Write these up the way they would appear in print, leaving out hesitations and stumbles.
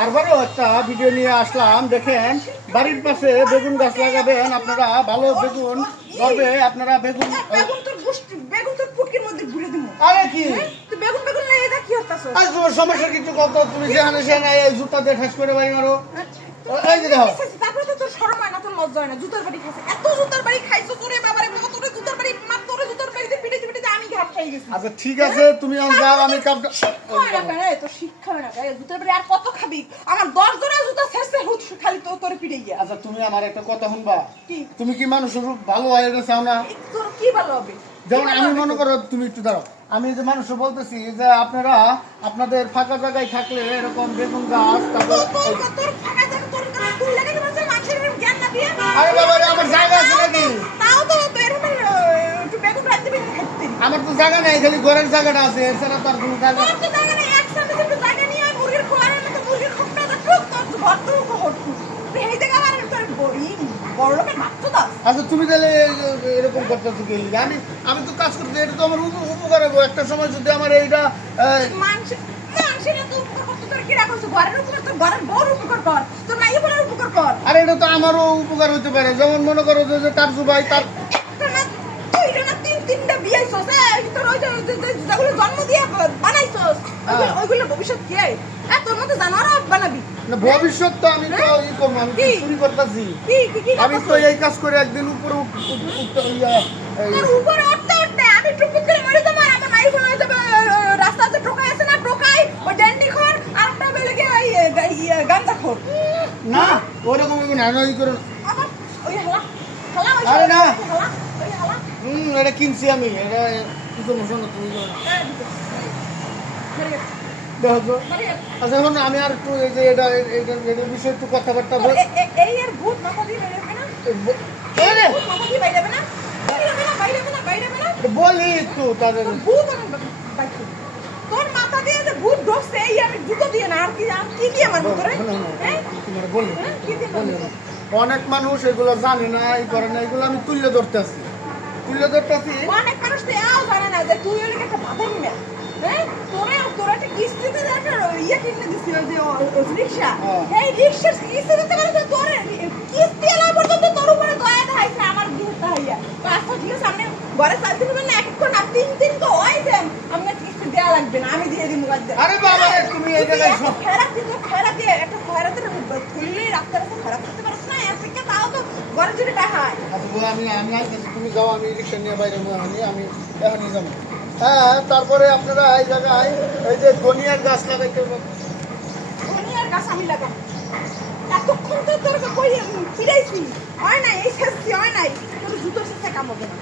আরবারও একটা ভিডিও নিয়ে আসলাম। দেখেন, বাড়ির পাশে বেগুন গাছ লাগাবেন আপনারা, ভালো বেগুন ধরবে। আপনারা বেগুন বেগুন তোর পুটকির মধ্যে ঘুরে দিমু। আরে কি তুই বেগুন বেগুন না এটা কি হতাছস? আজ তোমার সমস্যা কিছু কত? তুমি যেখানে সেখানে এই জুতা দিয়ে ঠাস করে বাড়ি মারো। এই যে দেখো, তারপরে তো তোর শরম হয় না, তোর লজ্জা হয় না? জুতার বাড়ি খাইছিস, এত জুতার বাড়ি খাইছো তোরে বাবারে বাবা, তোরে জুতার বাড়ি মাত্র তোরে জুতার বাড়িতে পিটাইতে পিটাইতে আমি ঘাট খাই গেছি। আচ্ছা ঠিক আছে, তুমি যাও, আমি কাপটা হয় না কেন? তোর শিক্ষা হয় না কেন? জুতার বাড়ি আর কত খাবি? আমার 10 জোড়া জুতা ছেড়ছে খালি তোরে পিটাই গিয়া। আচ্ছা তুমি আমার একটা কথা শুনবা? কি? তুমি কি মানুষের ভালো হয় এটা চাও না? তোর কি ভালো হবে? যেমন আমি মনে করো, তুমি একটু দাঁড়াও, আমি যে মানুষ বলতেছি যে আপনারা আপনাদের ফাঁকা জায়গায় থাকলে এরকম বেগুন গাছ, তারপর তোর ফাঁকা জায়গা তোর কাছে তুই লাগাইতে পারছিস মানুষের জ্ঞান না দিয়ে? আরে বাবা রে, আমার জায়গা আছে নাকি? তাও তো এরকম একটু বেগুন রাখতে দিবি খাইতে। আমার তো জায়গা নেই, খালি ঘরের জায়গাটা আছে, এছাড়া তো আর কোনো জায়গা। তোর তো জায়গা নেই, একসাথে একটু জায়গা নিয়ে আয়, মুরগির খোয়ারের মতো মুরগির খোপটা টুক তোর ঘর তো হটু। তুই এই জায়গা আমার তোর বড় লোকের বাচ্চা দাস। আচ্ছা তুমি তাহলে এরকম করতেছো কি? আমি তো কাজ করতে, এটা তো আমার উপকার হবে একটা সময়। যদি আমার এইটা মানুষের তো উপকার করতে তোর কি রাখছো? ঘরের উপকার তোর ঘরের বড় উপকার কর, তোর নাই উপকার উপকার কর। আরে এটা তো আমারও উপকার হইতে পারে। যেমন মনে করো যে তার ভাই তার একটা না দুইটা না তিনটা বিয়ে হইছস, তোর ওই যেগুলো জন্ম দিয়ে বানাইছস ওইগুলো ভবিষ্যৎ কি? তোর মতো জানোয়ার বানাবি না, ভবিষ্যৎ তো আমি তো ই করবো, আমি তো চুরি করতেছি। আমি তো এই কাজ করে একদিন উপরে তোর উপরে উঠতে উঠতে আমি টুকুত করে মরে যাবো। আর আমার মাই ফোন হয়ে যাবে, রাস্তাতে টোকাই আছে না, টোকাই ওই ড্যান্ডি খোর আর একটা বেলে গিয়ে ওই গাঞ্জা খোর। না ওরকম ই করো। আমার ওই হালা হালা ওই আরে না। হালা ওই হালা এটা কিনছি আমি। এটা কি করবো শোনো, তুমি দেখো তো। আচ্ছা এখন আমি আর একটু এই যে এটার বিষয়ে একটু কথাবার্তা বল। এই আর ভূত মাথা দিয়ে বাইরে হবে না? আরে ভূত মাথা দিয়ে বাইরে হবে না? বাইরে হবে না, বাইরে হবে না, বাইরে হবে না? বলি একটু তাদের ভূত আমি বাইরে। তোর মাথা দিয়ে যে ভূত ঢুকছে এই আমি জুতো দিয়ে না, আর কি দিয়ে মারবো তোরে? হ্যাঁ বলি কি দিয়ে মারবো? অনেক মানুষ এগুলো জানে না, এই করে না, এগুলো আমি তুলে ধরতে আসি। অনেক মানুষ তো এও জানে না যে তুই ওই একটা বাধা নিবে। হ্যাঁ তোরা একটা কিস্তিতে একটা ইয়ে কিনে দিছি, ওই যে রিক্সা। এই রিক্সার কিস্তি দিতে পারে তো তোর কিস্তি এলা পর্যন্ত তোর উপরে দয়া দেখাইছে আমার বিরুদ্ধে হইয়া। আচ্ছা ঠিক আছে, সামনে ঘরে চাইতে হবে না, এক না তিন তো হয় দেন, আমরা কিস্তি দেওয়া লাগবে না, আমি দিয়ে দিব বাদ। আরে বাবা তুমি এই জায়গায় খয়রা দিয়ে একটা খয়রাতের খুললে রাস্তার রাস্তা খয়রা করতে পারছ না, এদিকে তাও তো ঘরে যদি দেখায়। আচ্ছা আমি আসতেছি, তুমি যাও, আমি রিক্সা নিয়ে বাইরে আমি এখনই যাবো। হ্যাঁ তারপরে আপনারা এই জায়গায় এই যে ধনিয়ার গাছ লাগাইতে ধনিয়ার গাছ আমি লাগাম। এতক্ষণ তো তোর কই ফিরাইছি, হয় নাই, এই শেষছি হয় নাই, তোর জুতোর শেষে কাম হবে না।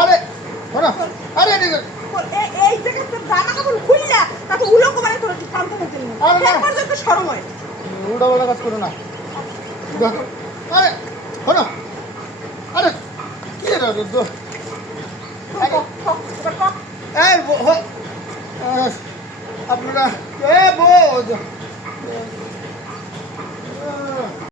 আরে আরে এই জায়গায় তোর জামা কাপড় খুললা তাতে উলঙ্গ মানে তোর কামতে হতে না, একবার যত শরম হয়। উল্টা পাল্টা কাজ করো না। আরে শোনো, আরে কি এটা আপনারা